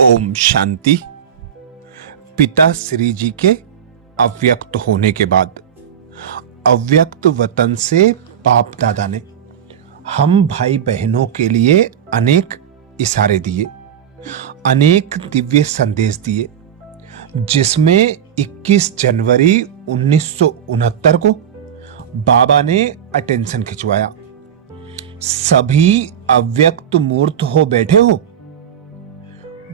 ओम शांति। पिता श्री जी के अव्यक्त होने के बाद अव्यक्त वतन से बाप दादा ने हम भाई बहनों के लिए अनेक इशारे दिए, अनेक दिव्य संदेश दिए, जिसमें 21 जनवरी 1969 को बाबा ने अटेंशन खिंचवाया। सभी अव्यक्त मूर्त हो बैठे हो।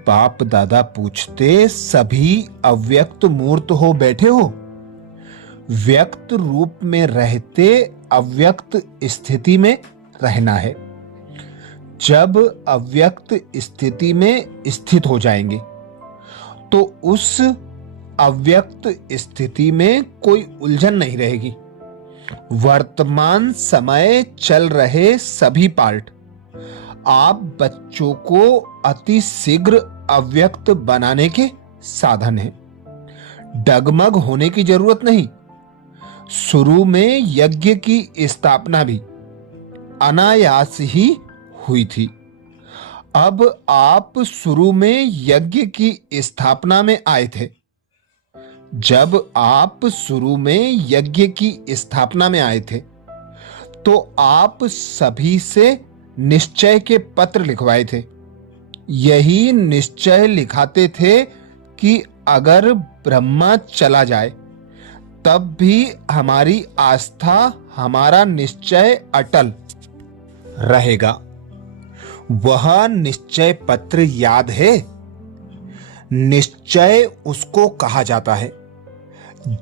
बाप दादा पूछते, सभी अव्यक्त मूर्त हो बैठे हो? व्यक्त रूप में रहते अव्यक्त स्थिति में रहना है। जब अव्यक्त स्थिति में स्थित हो जाएंगे तो उस अव्यक्त स्थिति में कोई उलझन नहीं रहेगी। वर्तमान समय चल रहे सभी पार्ट आप बच्चों को अति शीघ्र अव्यक्त बनाने के साधन हैं। डगमग होने की जरूरत नहीं। शुरू में यज्ञ की स्थापना भी अनायास ही हुई थी। अब आप शुरू में यज्ञ की स्थापना में आए थे। जब आप शुरू में यज्ञ की स्थापना में आए थे तो आप सभी से निश्चय के पत्र लिखवाए थे। यही निश्चय लिखाते थे कि अगर ब्रह्मा चला जाए तब भी हमारी आस्था, हमारा निश्चय अटल रहेगा। वह निश्चय पत्र याद है? निश्चय उसको कहा जाता है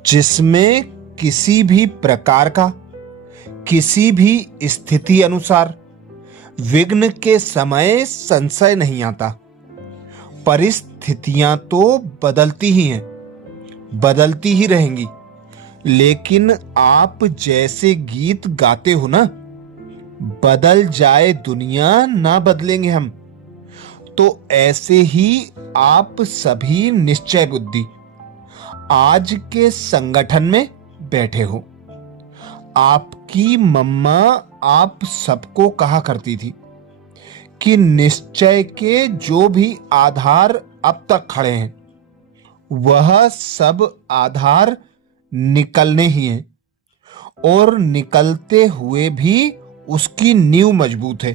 जिसमें किसी भी प्रकार का, किसी भी स्थिति अनुसार विघ्न के समय संशय नहीं आता। परिस्थितियां तो बदलती ही हैं, बदलती ही रहेंगी, लेकिन आप जैसे गीत गाते हो ना, बदल जाए दुनिया ना बदलेंगे हम, तो ऐसे ही आप सभी निश्चय बुद्धि आज के संगठन में बैठे हो। आपकी मम्मा आप सबको कहा करती थी कि निश्चय के जो भी आधार अब तक खड़े हैं वह सब आधार निकलने ही हैं, और निकलते हुए भी उसकी नींव मजबूत है।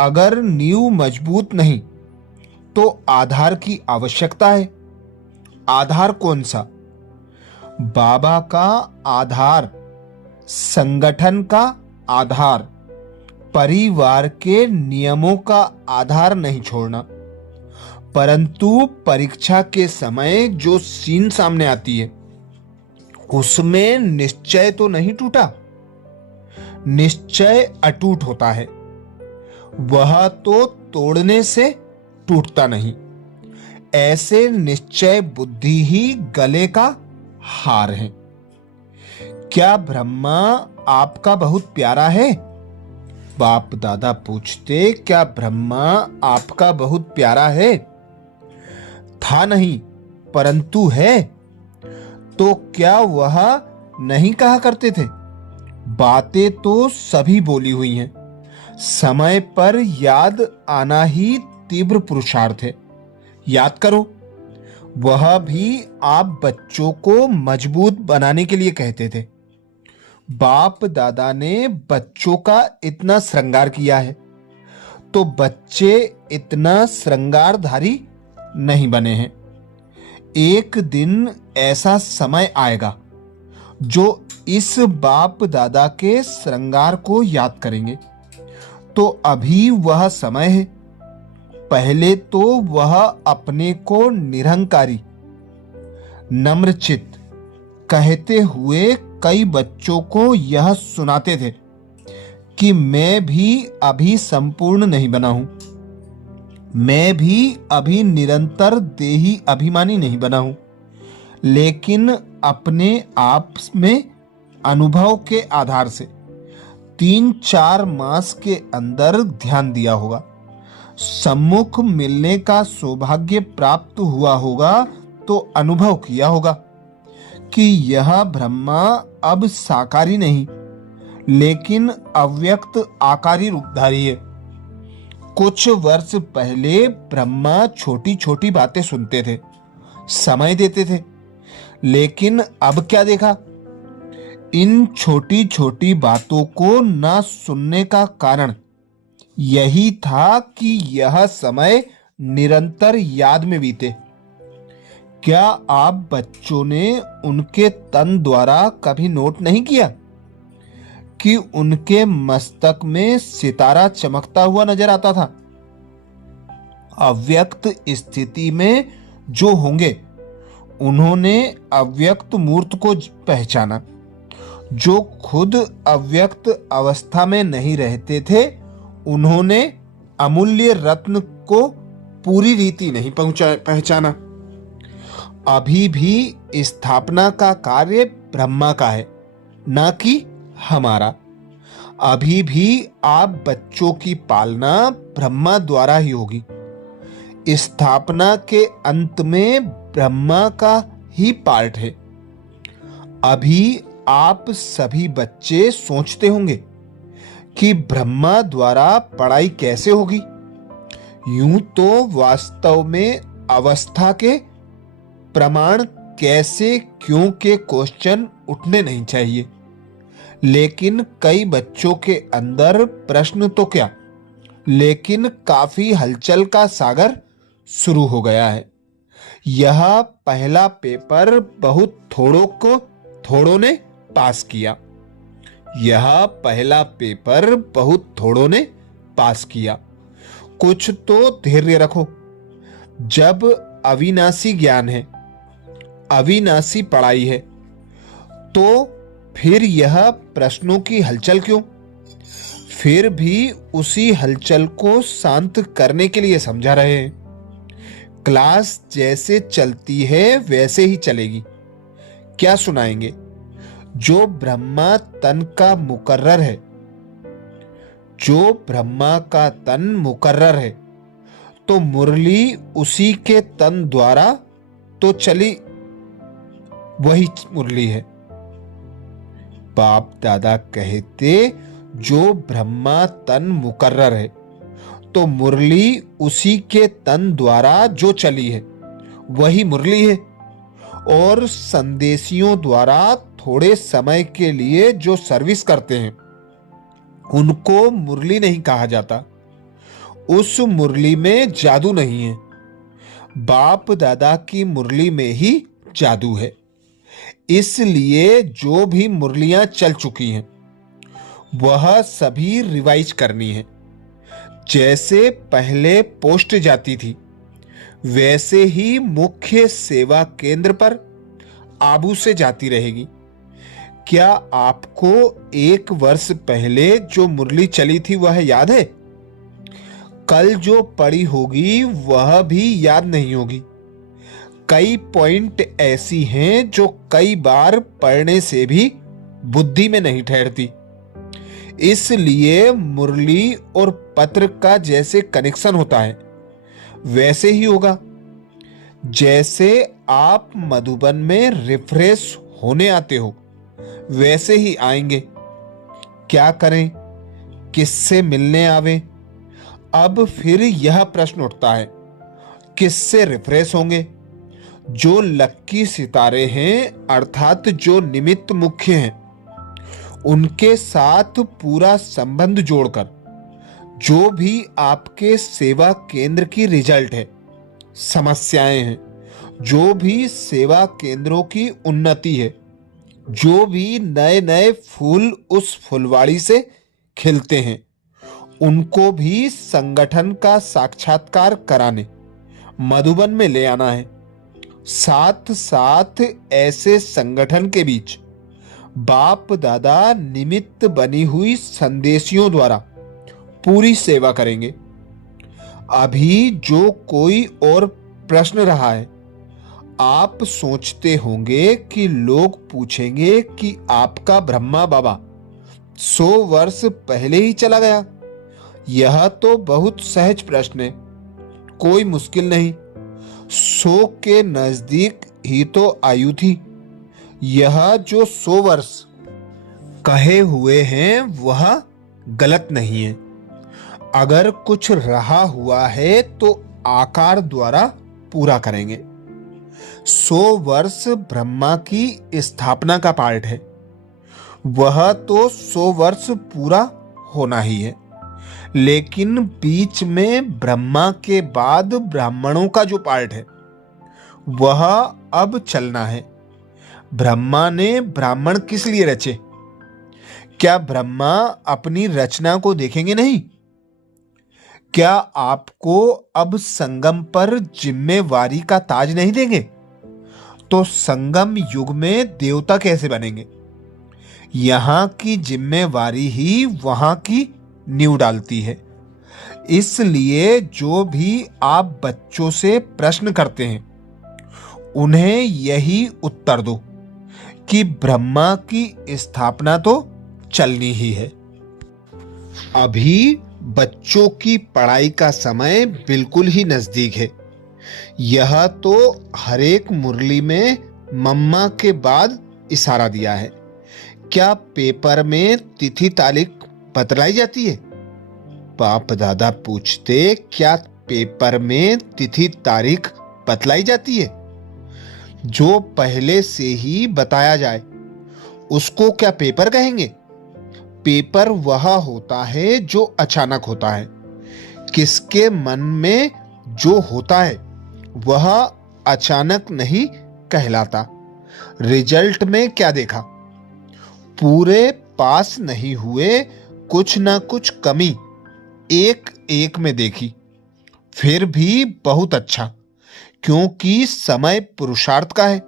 अगर नींव मजबूत नहीं तो आधार की आवश्यकता है। आधार कौन सा? बाबा का आधार, संगठन का आधार, परिवार के नियमों का आधार नहीं छोड़ना। परंतु परीक्षा के समय जो सीन सामने आती है उसमें निश्चय तो नहीं टूटा। निश्चय अटूट होता है, वह तो तोड़ने से टूटता नहीं। ऐसे निश्चय बुद्धि ही गले का हार है। क्या ब्रह्मा आपका बहुत प्यारा है? बाप दादा पूछते, क्या ब्रह्मा आपका बहुत प्यारा है? था नहीं, परंतु है। तो क्या वह नहीं कहा करते थे? बातें तो सभी बोली हुई हैं। समय पर याद आना ही तीव्र पुरुषार्थ है। याद करो। वह भी आप बच्चों को मजबूत बनाने के लिए कहते थे। बाप दादा ने बच्चों का इतना श्रृंगार किया है तो बच्चे इतना श्रृंगारधारी नहीं बने हैं। एक दिन ऐसा समय आएगा जो इस बाप दादा के श्रृंगार को याद करेंगे। तो अभी वह समय है। पहले तो वह अपने को निरहंकारी, नम्रचित्त कहते हुए कई बच्चों को यह सुनाते थे कि मैं भी अभी संपूर्ण नहीं बना हूं, मैं भी अभी निरंतर देही अभिमानी नहीं बना हूं, लेकिन अपने आप में अनुभव के आधार से 3-4 मास के अंदर ध्यान दिया होगा, सम्मुख मिलने का सौभाग्य प्राप्त हुआ होगा, तो अनुभव किया होगा कि यह ब्रह्मा अब साकारी नहीं लेकिन अव्यक्त आकारी रूपधारी है। कुछ वर्ष पहले ब्रह्मा छोटी छोटी बातें सुनते थे, समय देते थे, लेकिन अब क्या देखा? इन छोटी छोटी बातों को ना सुनने का कारण यही था कि यह समय निरंतर याद में बीते। क्या आप बच्चों ने उनके तन द्वारा कभी नोट नहीं किया कि उनके मस्तक में सितारा चमकता हुआ नजर आता था? अव्यक्त स्थिति में जो होंगे उन्होंने अव्यक्त मूर्त को पहचाना। जो खुद अव्यक्त अवस्था में नहीं रहते थे उन्होंने अमूल्य रत्न को पूरी रीति नहीं पहचाना। अभी भी स्थापना का कार्य ब्रह्मा का है, ना कि हमारा। अभी भी आप बच्चों की पालना ब्रह्मा द्वारा ही होगी। स्थापना के अंत में ब्रह्मा का ही पार्ट है। अभी आप सभी बच्चे सोचते होंगे कि ब्रह्मा द्वारा पढ़ाई कैसे होगी। यूं तो वास्तव में अवस्था के प्रमाण कैसे क्यों के क्वेश्चन उठने नहीं चाहिए, लेकिन कई बच्चों के अंदर प्रश्न तो क्या, लेकिन काफी हलचल का सागर शुरू हो गया है। यह पहला पेपर बहुत थोड़ों ने पास किया। यह पहला पेपर बहुत थोड़ों ने पास किया। कुछ तो धैर्य रखो। जब अविनाशी ज्ञान है, अविनाशी पढ़ाई है, तो फिर यह प्रश्नों की हलचल क्यों? फिर भी उसी हलचल को शांत करने के लिए समझा रहे हैं। क्लास जैसे चलती है वैसे ही चलेगी। क्या सुनाएंगे? जो ब्रह्मा तन का मुकर्रर है, जो ब्रह्मा का तन मुकर्रर है, तो मुरली उसी के तन द्वारा तो चली वही मुरली है। बाप दादा कहते जो ब्रह्मा तन मुकर्रर है, तो मुरली उसी के तन द्वारा जो चली है वही मुरली है। और संदेशियों द्वारा थोड़े समय के लिए जो सर्विस करते हैं उनको मुरली नहीं कहा जाता। उस मुरली में जादू नहीं है। बाप दादा की मुरली में ही जादू है। इसलिए जो भी मुरलियां चल चुकी हैं वह सभी रिवाइज करनी है। जैसे पहले पोस्ट जाती थी वैसे ही मुख्य सेवा केंद्र पर आबू से जाती रहेगी। क्या आपको एक वर्ष पहले जो मुरली चली थी वह याद है? कल जो पड़ी होगी वह भी याद नहीं होगी। कई पॉइंट ऐसी हैं जो कई बार पढ़ने से भी बुद्धि में नहीं ठहरती। इसलिए मुरली और पत्र का जैसे कनेक्शन होता है वैसे ही होगा। जैसे आप मधुबन में रिफ्रेश होने आते हो वैसे ही आएंगे। क्या करें, किससे मिलने आवे? अब फिर यह प्रश्न उठता है, किससे रिफ्रेश होंगे? जो लक्की सितारे हैं अर्थात जो निमित्त मुख्य हैं उनके साथ पूरा संबंध जोड़कर जो भी आपके सेवा केंद्र की रिजल्ट है, समस्याएं हैं, जो भी सेवा केंद्रों की उन्नति है, जो भी नए नए फूल उस फुलवाड़ी से खिलते हैं, उनको भी संगठन का साक्षात्कार कराने मधुबन में ले आना है। साथ साथ ऐसे संगठन के बीच बाप दादा निमित्त बनी हुई संदेशियों द्वारा पूरी सेवा करेंगे। अभी जो कोई और प्रश्न रहा है, आप सोचते होंगे कि लोग पूछेंगे कि आपका ब्रह्मा बाबा 100 वर्ष पहले ही चला गया। यह तो बहुत सहज प्रश्न है, कोई मुश्किल नहीं। 100 के नजदीक ही तो आयु थी। यह जो 100 वर्ष कहे हुए हैं वह गलत नहीं है। अगर कुछ रहा हुआ है तो आकार द्वारा पूरा करेंगे। 100 वर्ष ब्रह्मा की स्थापना का पार्ट है, वह तो 100 वर्ष पूरा होना ही है। लेकिन बीच में ब्रह्मा के बाद ब्राह्मणों का जो पार्ट है वह अब चलना है। ब्रह्मा ने ब्राह्मण किस लिए रचे? क्या ब्रह्मा अपनी रचना को देखेंगे नहीं? क्या आपको अब संगम पर जिम्मेवारी का ताज नहीं देंगे? तो संगम युग में देवता कैसे बनेंगे? यहां की जिम्मेवारी ही वहां की नींव डालती है। इसलिए जो भी आप बच्चों से प्रश्न करते हैं उन्हें यही उत्तर दो कि ब्रह्मा की स्थापना तो चलनी ही है। अभी बच्चों की पढ़ाई का समय बिल्कुल ही नजदीक है। यह तो हरेक मुरली में मम्मा के बाद इशारा दिया है। क्या पेपर में तिथि तारीख बतलाई जाती है? बाप दादा पूछते, क्या पेपर में तिथि तारीख बतलाई जाती है? जो पहले से ही बताया जाए उसको क्या पेपर कहेंगे? पेपर वह होता है जो अचानक होता है। किसके मन में जो होता है वह अचानक नहीं कहलाता। रिजल्ट में क्या देखा? पूरे पास नहीं हुए, कुछ ना कुछ कमी एक एक में देखी। फिर भी बहुत अच्छा, क्योंकि समय पुरुषार्थ का है।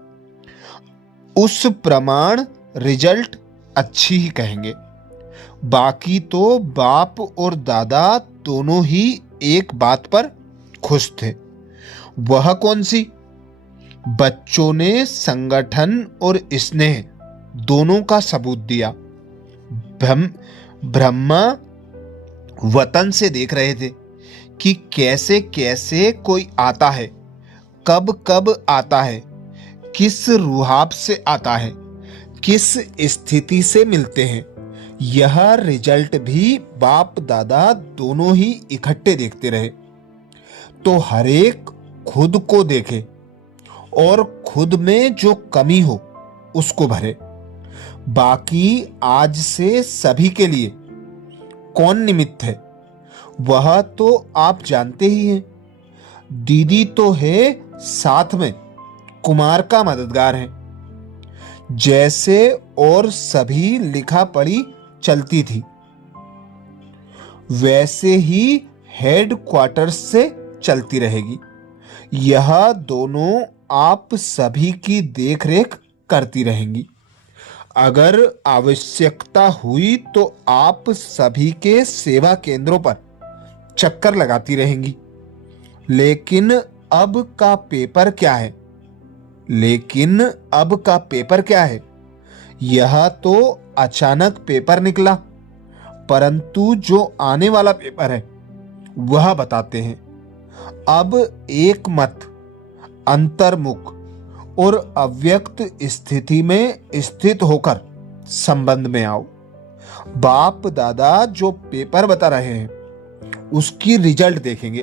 उस प्रमाण रिजल्ट अच्छी ही कहेंगे। बाकी तो बाप और दादा दोनों ही एक बात पर खुश थे। वह कौन सी? बच्चों ने संगठन और स्नेह दोनों का सबूत दिया। ब्रह्मा वतन से देख रहे थे कि कैसे कैसे कोई आता है, कब कब आता है, किस रुहाब से आता है, किस स्थिति से मिलते हैं। यह रिजल्ट भी बाप दादा दोनों ही इकट्ठे देखते रहे। तो हरेक खुद को देखे और खुद में जो कमी हो उसको भरे। बाकी आज से सभी के लिए कौन निमित्त है वह तो आप जानते ही हैं। दीदी तो है, साथ में कुमार का मददगार है। जैसे और सभी लिखा पढ़ी चलती थी वैसे ही हेड क्वार्टर्स से चलती रहेगी। यह दोनों आप सभी की देखरेख करती रहेंगी। अगर आवश्यकता हुई तो आप सभी के सेवा केंद्रों पर चक्कर लगाती रहेंगी। लेकिन अब का पेपर क्या है? यह तो अचानक पेपर निकला, परंतु जो आने वाला पेपर है वह बताते हैं। अब एक मत, अंतर्मुख और अव्यक्त स्थिति में स्थित होकर संबंध में आओ। बाप दादा जो पेपर बता रहे हैं उसकी रिजल्ट देखेंगे।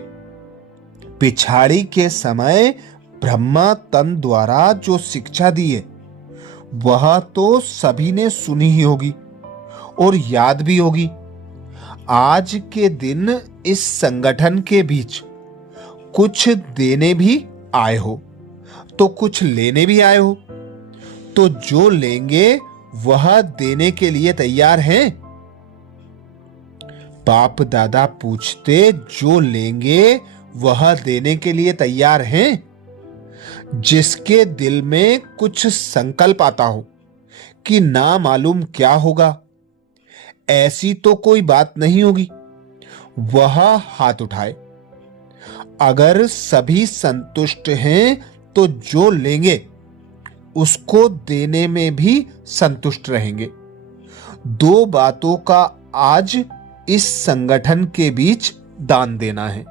पिछाड़ी के समय ब्रह्मा तन द्वारा जो शिक्षा दी है वह तो सभी ने सुनी ही होगी और याद भी होगी। आज के दिन इस संगठन के बीच कुछ देने भी आए हो तो कुछ लेने भी आए हो। तो जो लेंगे वह देने के लिए तैयार हैं? बाप दादा पूछते, जो लेंगे वह देने के लिए तैयार हैं? जिसके दिल में कुछ संकल्प आता हो कि ना मालूम क्या होगा, ऐसी तो कोई बात नहीं होगी, वह हाथ उठाए। अगर सभी संतुष्ट हैं तो जो लेंगे उसको देने में भी संतुष्ट रहेंगे। दो बातों का आज इस संगठन के बीच दान देना है।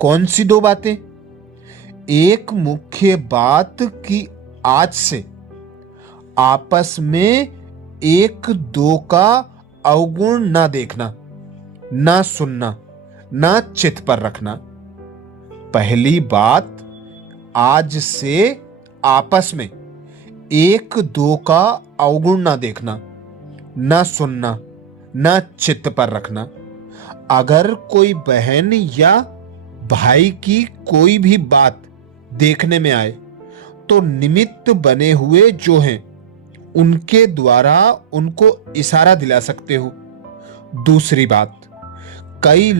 कौन सी दो बातें? एक मुख्य बात कि आज से आपस में एक दो का अवगुण ना देखना, ना सुनना, ना चित पर रखना। पहली बात, आज से आपस में एक दो का अवगुण ना देखना, ना सुनना, ना चित्त पर रखना। अगर कोई बहन या भाई की कोई भी बात देखने में आए तो निमित्त बने हुए जो हैं उनके द्वारा उनको इशारा दिला सकते हो। दूसरी बात, कई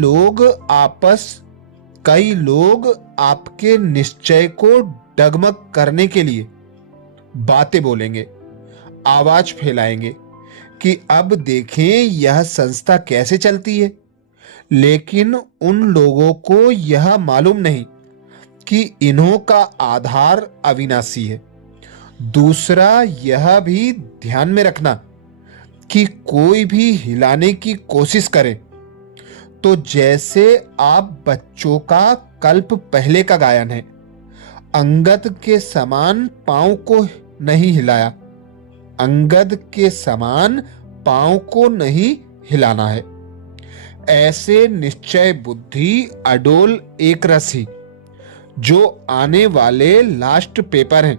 लोग आपके निश्चय को डगमग करने के लिए बातें बोलेंगे, आवाज फैलाएंगे कि अब देखें यह संस्था कैसे चलती है। लेकिन उन लोगों को यह मालूम नहीं कि इन्हों का आधार अविनाशी है। दूसरा, यह भी ध्यान में रखना कि कोई भी हिलाने की कोशिश करे तो जैसे आप बच्चों का कल्प पहले का गायन है, अंगद के समान पांव को नहीं हिलाया, अंगद के समान पांव को नहीं हिलाना है। ऐसे निश्चय बुद्धि अडोल एक रसी जो आने वाले लास्ट पेपर हैं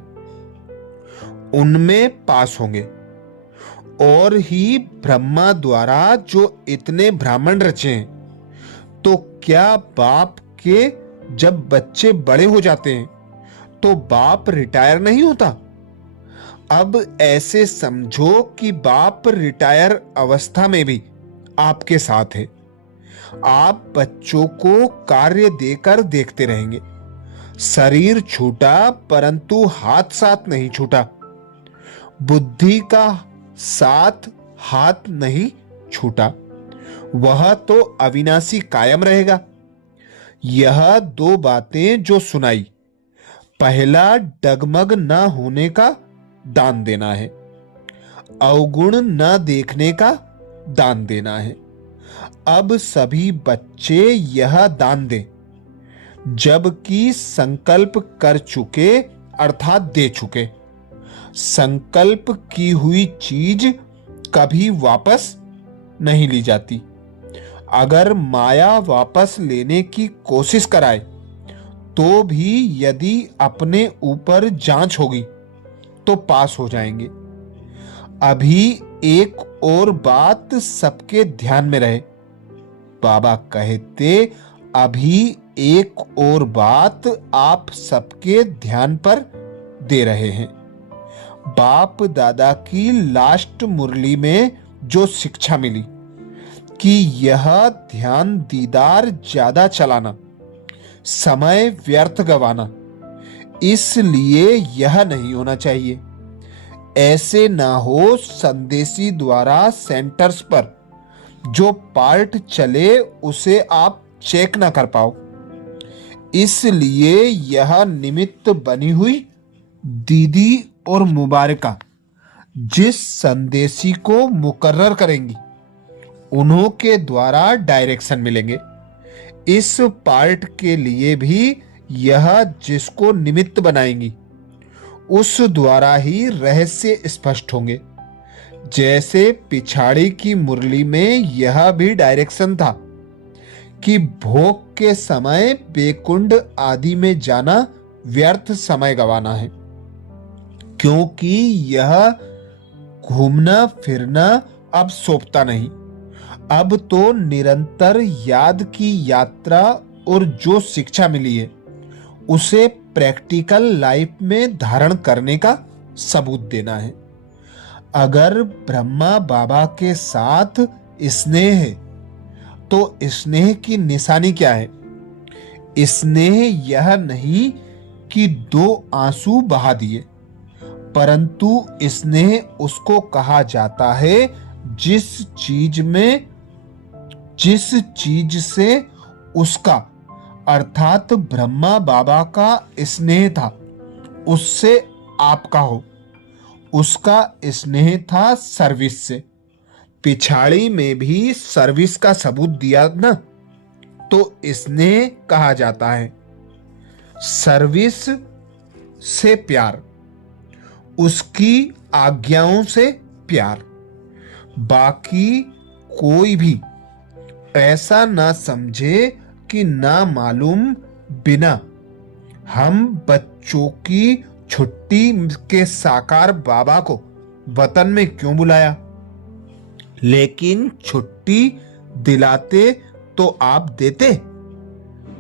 उनमें पास होंगे। और ही ब्रह्मा द्वारा जो इतने ब्राह्मण रचे हैं, तो क्या बाप के जब बच्चे बड़े हो जाते हैं तो बाप रिटायर नहीं होता? अब ऐसे समझो कि बाप रिटायर अवस्था में भी आपके साथ है। आप बच्चों को कार्य देकर देखते रहेंगे। शरीर छूटा परंतु हाथ साथ नहीं छूटा। बुद्धि का साथ हाथ नहीं छूटा, वह तो अविनाशी कायम रहेगा। यह दो बातें जो सुनाई, पहला डगमग न होने का दान देना है, अवगुण न देखने का दान देना है। अब सभी बच्चे यह दान दें जबकि संकल्प कर चुके अर्थात दे चुके। संकल्प की हुई चीज कभी वापस नहीं ली जाती। अगर माया वापस लेने की कोशिश कराए तो भी यदि अपने ऊपर जांच होगी तो पास हो जाएंगे। अभी एक और बात सबके ध्यान में रहे। बाबा कहते, अभी एक और बात आप सबके ध्यान पर दे रहे हैं। बाप दादा की लास्ट मुरली में जो शिक्षा मिली कि यह ध्यान दीदार ज्यादा चलाना, समय व्यर्थ गवाना, इसलिए यह नहीं होना चाहिए। ऐसे ना हो संदेशी द्वारा सेंटर्स पर जो पार्ट चले उसे आप चेक ना कर पाओ। इसलिए यह निमित्त बनी हुई दीदी और मुबारका जिस संदेशी को मुकर्रर करेंगी उन्हों के द्वारा डायरेक्शन मिलेंगे। इस पार्ट के लिए भी यह जिसको निमित्त बनाएंगी उस द्वारा ही रहस्य स्पष्ट होंगे। जैसे पिछाड़ी की मुरली में यह भी डायरेक्शन था कि भोग के समय बेकुंड आदि में जाना व्यर्थ समय गवाना है, क्योंकि यह घूमना फिरना अब सोपता नहीं। अब तो निरंतर याद की यात्रा और जो शिक्षा मिली है उसे प्रैक्टिकल लाइफ में धारण करने का सबूत देना है। अगर ब्रह्मा बाबा के साथ स्नेह है तो स्नेह की निशानी क्या है? स्नेह यह नहीं कि दो आंसू बहा दिए, परंतु स्नेह उसको कहा जाता है जिस चीज से उसका अर्थात ब्रह्मा बाबा का स्नेह था उससे आपका हो। उसका स्नेह था सर्विस से। पिछाड़ी में भी सर्विस का सबूत दिया ना, तो स्नेह कहा जाता है। सर्विस से प्यार, उसकी आज्ञाओं से प्यार। बाकी कोई भी ऐसा ना समझे कि ना मालूम बिना हम बच्चों की छुट्टी के साकार बाबा को वतन में क्यों बुलाया, लेकिन छुट्टी दिलाते तो आप देते।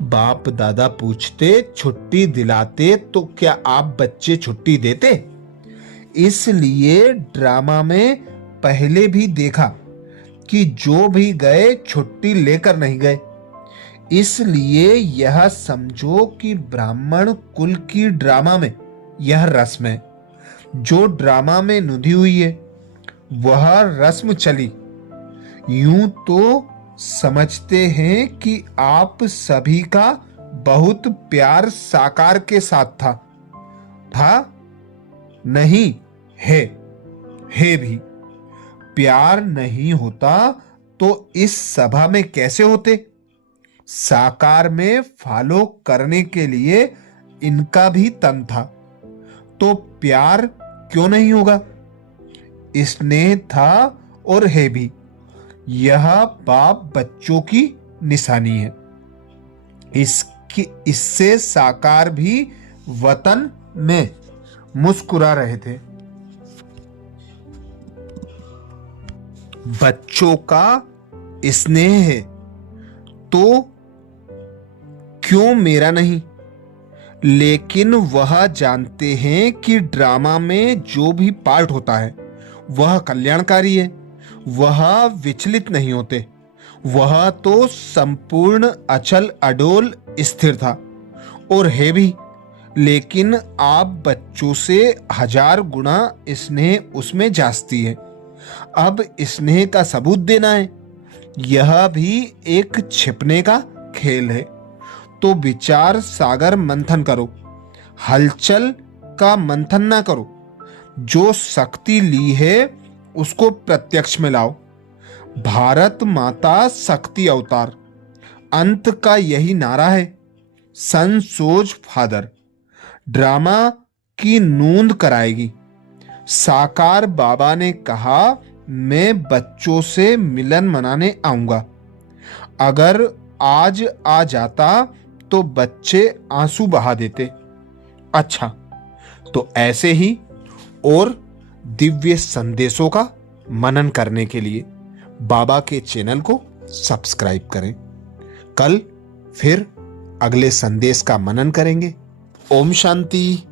बाप दादा पूछते, छुट्टी दिलाते तो क्या आप बच्चे छुट्टी देते। इसलिए ड्रामा में पहले भी देखा कि जो भी गए छुट्टी लेकर नहीं गए। इसलिए यह समझो कि ब्राह्मण कुल की ड्रामा में यह रस्म है। जो ड्रामा में नुदी हुई है वह रस्म चली। यूं तो समझते हैं कि आप सभी का बहुत प्यार साकार के साथ था नहीं है भी। प्यार नहीं होता तो इस सभा में कैसे होते। साकार में फॉलो करने के लिए इनका भी तन था, तो प्यार क्यों नहीं होगा। स्नेह था और है भी। यह बाप बच्चों की निशानी है। इससे साकार भी वतन में मुस्कुरा रहे थे। बच्चों का स्नेह है तो क्यों मेरा नहीं। लेकिन वह जानते हैं कि ड्रामा में जो भी पार्ट होता है वह कल्याणकारी है। वह विचलित नहीं होते। वह तो संपूर्ण अचल अडोल स्थिर था और है भी। लेकिन आप बच्चों से 1000 गुना स्नेह उसमें जास्ती है। अब स्नेह का सबूत देना है। यह भी एक छिपने का खेल है। तो विचार सागर मंथन करो, हलचल का मंथन ना करो। जो शक्ति ली है उसको प्रत्यक्ष में लाओ। भारत माता शक्ति अवतार, अंत का यही नारा है। सन सोज फादर ड्रामा की नूंद कराएगी। साकार बाबा ने कहा, मैं बच्चों से मिलन मनाने आऊंगा। अगर आज आ जाता तो बच्चे आंसू बहा देते। अच्छा, तो ऐसे ही और दिव्य संदेशों का मनन करने के लिए बाबा के चैनल को सब्सक्राइब करें। कल फिर अगले संदेश का मनन करेंगे। ओम शांति।